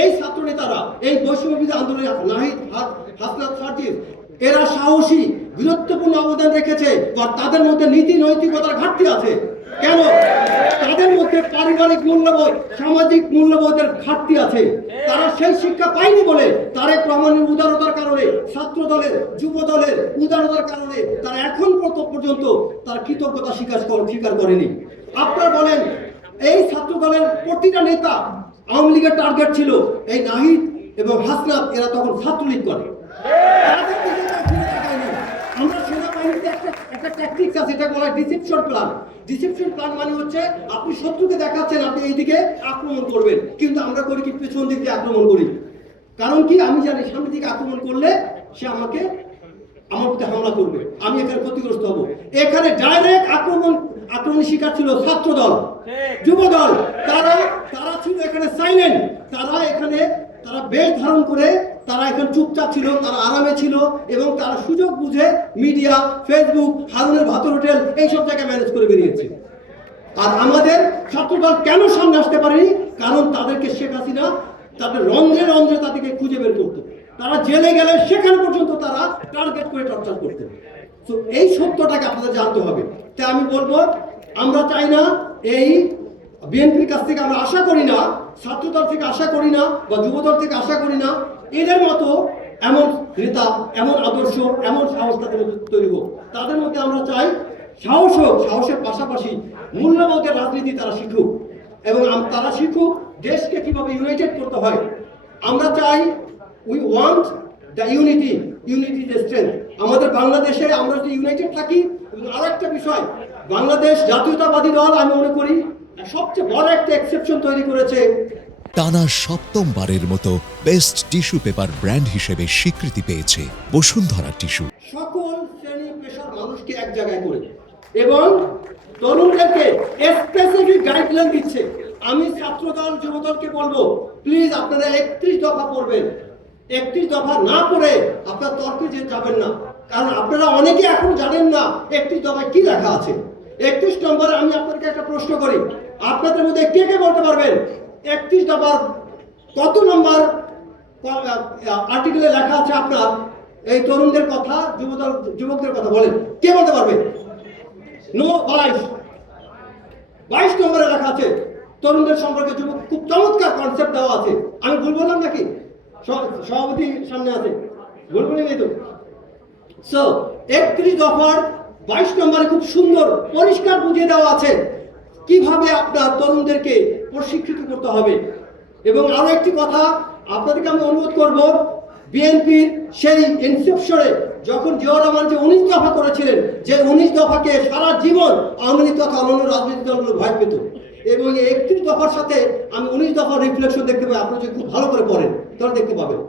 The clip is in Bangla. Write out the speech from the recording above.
এই ছাত্র নেতারা, এই বৈষম্যবিরোধী আন্দোলনে নাহিদ, হাসনাত, সার্জিস, এরা সাহসী বীরত্বপূর্ণ অবদান রেখেছে, আর তাদের মধ্যে নীতি নৈতিকতার ঘাটতি আছে। কেন? তাদের মধ্যে পারিবারিক মূল্যবোধ, সামাজিক মূল্যবোধের ঘাটতি আছে। তারা সেই শিক্ষা পায়নি বলে তারেক রহমানের উদারতার কারণে, ছাত্র দলের, যুব দলের উদারতার কারণে তারা এখন পর্যন্ত তার কৃতজ্ঞতা স্বীকার করেনি। আপনারা বলেন, এই ছাত্র দলের প্রতিটা নেতা আওয়ামী লীগের টার্গেট ছিল এই নাহিদ এবং হাসনাত, এরা তখন ছাত্রলীগ করে। আমরা সেনাবাহিনীতে একটা ট্যাকটিক্স আছে, এটা বলা হয় ডিসেপশন প্ল্যান। ডিসেপশন প্ল্যান মানে হচ্ছে আপনি শত্রুকে দেখাচ্ছেন আপনি এইদিকে আক্রমণ করবেন, কিন্তু আমরা করি কি পেছন দিক দিয়ে আক্রমণ করি। কারণ কি? আমি জানি সামনে দিকে আক্রমণ করলে সে আমার প্রতি হামলা করবে, আমি এখানে ক্ষতিগ্রস্ত হব। এখানে ডাইরেক্ট আক্রমণের শিকার ছিল ছাত্র দল, যুব দল। তারা ছিল এখানে সাইলেন্ট, তারা বেশ ধারণ করে তারা এখন চুপচাপ ছিল, তারা আরামে ছিল, এবং তারা সুযোগ বুঝে মিডিয়া, ফেসবুক, হারুনের ভাতর হোটেল এইসব জায়গায় ম্যানেজ করে বেরিয়েছে। আর আমাদের ছাত্রদল কেন সামনে আসতে পারেনি? কারণ তাদেরকে শেখ হাসিনা তাদের রন্ধ্রে রন্ধ্রে তাদেরকে খুঁজে বের করতো। তারা জেলে গেলে সেখানে পর্যন্ত তারা টার্গেট করে টর্চার করতেন। তো এই সত্যটাকে আপনাদের জানতে হবে। তাই আমি বলবো, আমরা চাই না, এই বিএনপির কাছ থেকে আমরা আশা করি না, ছাত্রদল থেকে আশা করি না, বা যুবদল থেকে আশা করি না এদের মতো এমন নেতা, এমন আদর্শ, এমন সাহস তাদের মধ্যে তৈরি হোক। তাদের মধ্যে আমরা চাই সাহস হোক, সাহসের পাশাপাশি মূল্যবোধের রাজনীতি তারা শিখুক, এবং তারা শিখুক দেশকে কিভাবে ইউনাইটেড করতে হয়। আমরা চাই, we want the unity is strength. আমাদের বাংলাদেশে আমরা যদি ইউনাইটেড থাকি। এবং আরো একটা বিষয়, বাংলাদেশ জাতীয়তাবাদী দল আমি মনে করি সবচেয়ে বড় একটা এক্সেপশন তৈরি করেছে। টানা সপ্তমবারের মতো বেস্ট টিস্যু পেপার ব্র্যান্ড হিসেবে স্বীকৃতি পেয়েছে বসুন্ধরা টিস্যু। সকল শ্রেণী পেশার মানুষকে এক জায়গায় করে এবং তরুণদেরকে স্পেসিফিক গাইডলাইন দিচ্ছে। আমি ছাত্রদল, যুবদলকে বলবো, প্লিজ আপনারা 31 দফা পড়বেন। 31 দফা না পড়ে আপনারা তর্কে যাবেন না, কারণ আপনারা অনেকে এখন জানেন না 31 দফায় কি লেখা আছে। 31 নম্বরে আমি আপনাদেরকে একটা প্রশ্ন করি, আপনাদের মধ্যে কে কে বলতে পারবেন 31 দফার কত নম্বর আর্টিকেলে লেখা আছে আপনার এই তরুণদের কথা, যুবকদের কথা? বলেন, কে বলতে পারবে? নো, 22 নম্বরে লেখা আছে তরুণদের সম্পর্কে। যুবক, খুব চমৎকার কনসেপ্ট দেওয়া আছে। আমি ভুল বললাম নাকি? সভাপতি সামনে আছে, ভুল বলি নাই তো? সো 31 দফার 22 নম্বরে খুব সুন্দর পরিষ্কার বুঝিয়ে দেওয়া আছে কিভাবে আপনার তরুণদেরকে প্রশিক্ষিত করতে হবে। এবং আরো একটি কথা আপনাদেরকে আমি অনুরোধ করব, বিএনপির সেই ইনসেপশনে যখন জিয়াউর রহমান যে 19 দফা করেছিলেন, যে 19 দফাকে সারা জীবন আওয়ামী লীগ তথা অন্যান্য রাজনৈতিক দলগুলো ভয় পেত, এবং এই 31 দফার সাথে আমি 19 দফার রিফ্লেকশন দেখতে পাই। আপনি যদি খুব ভালো করে পড়েন তাহলে দেখতে পাবেন।